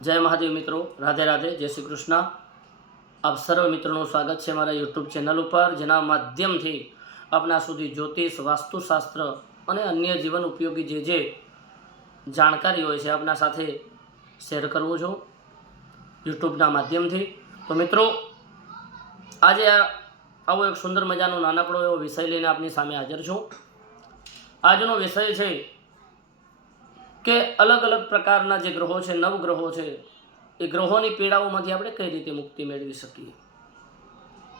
जय महादेव मित्रों, राधे राधे, जय श्री कृष्ण। आप सर्व मित्रों स्वागत है मारा यूट्यूब चैनल पर, जेना माध्यम थी अपना सुधी ज्योतिष, वास्तुशास्त्र और अन्य जीवन उपयोगी जे जानकारी होय छे अपना साथे शेर करूँ छूँ यूट्यूबना माध्यम थी। तो मित्रों, आज आवो एक सुंदर मजानो नानकड़ो एवो विषय लईने आपनी सामे हाजर छूँ। आजनो विषय छे के अलग अलग प्रकारना जे ग्रहो छे, नवग्रहो छे, ए ग्रहोनी पीड़ाओमांथी आपणे कई रीते मुक्ति मेळवी सकीए।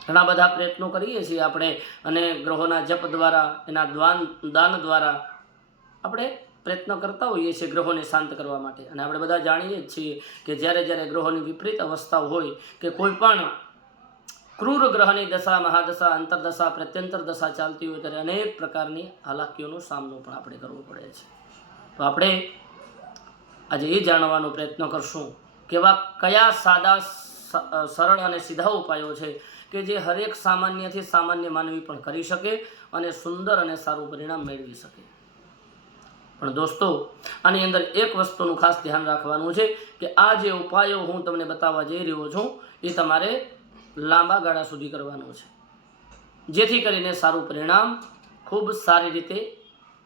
घणा बधा प्रयत्नो करीए छीए आपणे अने ग्रहोना जप द्वारा, एना दान द्वारा आपणे प्रयत्न करता होईए छीए ग्रहोने शांत करवा माटे। अने आपणे बधा जाणीए ज छीए के ज्यारे ज्यारे ग्रहोनी विपरीत अवस्था होय के कोईपण क्रूर ग्रहनी दशा, महादशा, अंतरदशा, प्रत्यंतर दशा चालती होय त्यारे अनेक प्रकारनी हालाकीओनो सामनो पण आपणे करवो पड़े छे। तो आपणे आज ये जानवानो प्रयत्न करशुं केवा कया सादा सरल अने सीधा उपायो छे के जे हरेक सामान्यथी सामान्य मानवी पण करी शके अने सुंदर अने सारुं परिणाम मेळवी शके। पण दोस्तों, आनी अंदर एक वस्तुनुं खास ध्यान राखवानुं छे के आ जे उपायो हूँ तमने बताववा जई रह्यो छुं ए तमारे लांबा गाळा सुधी करवानो छे, जेथी करीने सारुं परिणाम खूब सारी रीते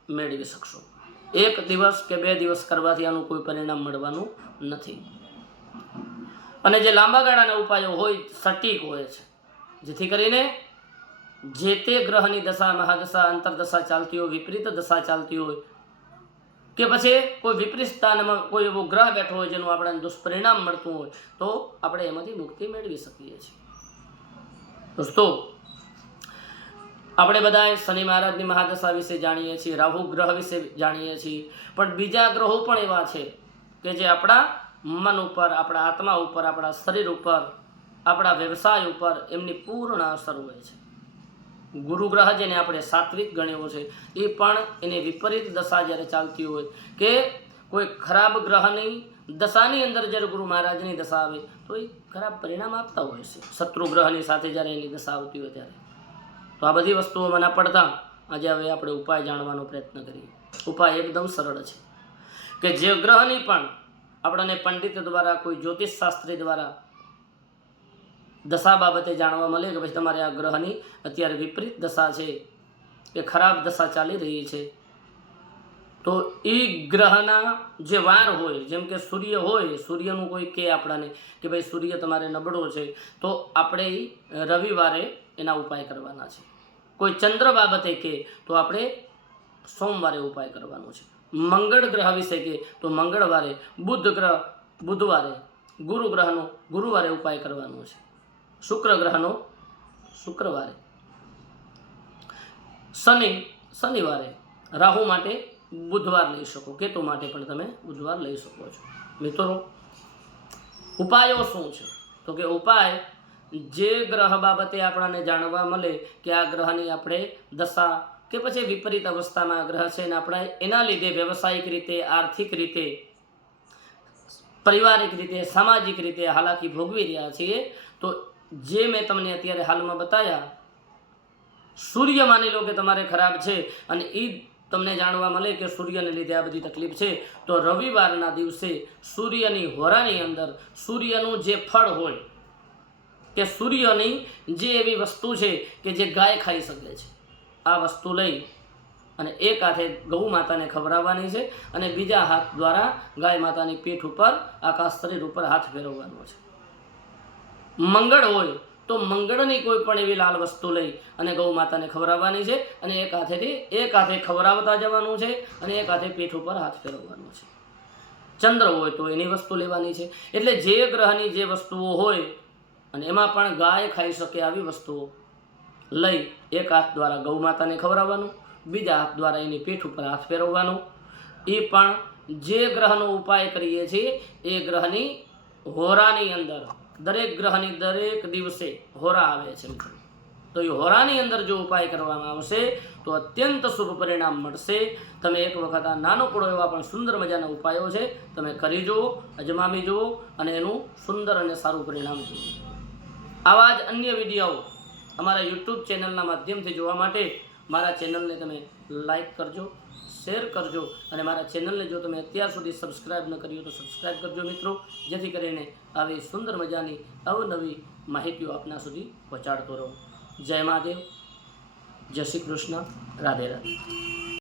मेळवी शकशो। एक दिवस के बे दिवस करवाथी आनुं कोई परिणाम मळवानुं नथी। अने जे लांबा गाळाना उपायो होय सटीक होय छे, जेथी करीने जे ते ग्रहनी दशा, महादशा, अंतरदशा चालती होय, विपरीत दशा चालती होय के पछी कोई विपरीत स्थानमां कोई एवो ग्रह बेठो होय जेनुं आपणाने दुष्परिणाम मळतुं होय तो आपणे एमांथी मुक्ति मेळवी सकीए छीए। दोस्तों, આપણે બધાએ શનિ મહારાજની મહાદશા વિશે જાણીએ છીએ, રાહુ ગ્રહ વિશે જાણીએ છીએ, પણ બીજા ગ્રહો પણ એવા છે કે જે આપણા મન ઉપર, આપણા આત્મા ઉપર, આપણા શરીર ઉપર, આપણા વ્યવસાય ઉપર એમની પૂર્ણ અસર હોય છે। ગુરુ ગ્રહ જેને આપણે સાત્વિક ગણ્યો છે એ પણ એની વિપરીત દશા જ્યારે ચાલતી હોય કે કોઈ ખરાબ ગ્રહની દશાની અંદર જ્યારે ગુરુ મહારાજની દશા આવે તો એ ખરાબ પરિણામ આપતા હોય છે। શત્રુ ગ્રહની સાથે જ્યારે એની દશા આવતી હોય ત્યારે तो आ बधी वस्तुओं ना पड़ता आज हवे आपणे उपाय जाणवानो प्रयत्न करीए। उपाय एकदम सरल है कि जे ग्रहनी पण आपणे पंडित द्वारा, कोई ज्योतिष शास्त्री द्वारा दशा बाबते जाणवा मळे के भाई तमारे आ ग्रहनी अत्यारे विपरीत दशा है कि खराब दशा चाली रही है, तो ई ग्रहना जे वार होय, जेम के सूर्य होय, सूर्यनुं कोई के आपणाने कि भाई सूर्य तमारे नबळो छे तो आपणे रविवारे एना उपाय करवाना छे। कोई चंद्र बाबते के तो आपणे सोमवारे उपाय करवानो छे। मंगल ग्रह विषे के तो मंगळवारे, बुध ग्रह बुधवारे, गुरु ग्रहनो गुरुवारे उपाय करवानो छे, शुक्र ग्रहनो शुक्रवारे, शनि शनिवारे, राहु माटे बुधवार लई शको, केतु माटे पण तमे बुधवार लई शको छो। मित्रों, उपायो शुं छे तो के उपाय जे ग्रह बाबते आपणाने जाणवा मळे कि आ ग्रहनी आपणे दशा के पछी विपरीत अवस्थामां ग्रह छे ने आपणे एना लीधे व्यवसायिक रीते, आर्थिक रीते, पारिवारिक रीते, सामाजिक रीते हालाकी भोगवी रह्या छीए तो जे मैं तमने अत्यारे हालमां बताया, सूर्य मानी लो कि तमारे खराब छे अने ई तमने जाणवा मळे कि सूर्यने लीधे आ बधी तकलीफ छे तो रविवाરના દિવસે सूर्यनी होरानी अंदर सूर्यનું जे फळ होय કે સૂર્યની જે એવી વસ્તુ છે કે જે ગાય ખાઈ શકે છે આ વસ્તુ લઈ અને એક હાથે ગૌ માતાને ખવડાવવાની છે અને બીજા હાથ દ્વારા ગાય માતાની પીઠ ઉપર આકાશ શરીર ઉપર હાથ ફેરવવાનો છે। મંગળ હોય તો મંગળની કોઈ પણ એવી લાલ વસ્તુ લઈ અને ગૌ માતાને ખવડાવવાની છે અને એક હાથે ખવડાવતા જવાનું છે અને એક હાથે પીઠ ઉપર હાથ ફેરવવાનો છે। ચંદ્ર હોય તો એની વસ્તુ લેવાની છે। એટલે જે ગ્રહની જે વસ્તુઓ હોય અને એમાં પણ ગાય ખાઈ શકે આવી વસ્તુઓ લઈ એક હાથ દ્વારા ગૌ માતાને ખવડાવવાનું, બીજા હાથ દ્વારા એની પીઠ ઉપર હાથ ફેરવવાનું। એ પણ જે ગ્રહનો ઉપાય કરીએ છીએ એ ગ્રહની હોરાની અંદર, દરેક ગ્રહની દરેક દિવસે હોરા આવે છે મિત્રો, તો એ હોરાની અંદર જો ઉપાય કરવામાં આવશે તો અત્યંત શુભ પરિણામ મળશે। તમે એક વખત આ નાનકડો એવા પણ સુંદર મજાના ઉપાયો છે તમે કરી જુઓ, અજમાવી જુઓ અને એનું સુંદર અને સારું પરિણામ જુઓ। आवा ज अन्य विडियो अमरा यूट्यूब चेनल माध्यम से जोवा माटे मारा चेनल ने तमे लाइक करजो, શેર કરજો અને મારા ચેનલને જો તમે અત્યાર સુધી સબસ્ક્રાઈબ ન કર્યું તો સબસ્ક્રાઈબ કરજો મિત્રો, જેથી કરીને આવી સુંદર મજાની અવનવી માહિતીઓ આપના સુધી પહોંચાડતો રહું. જય મહાદેવ, જય શ્રી કૃષ્ણ, રાધે રાધે.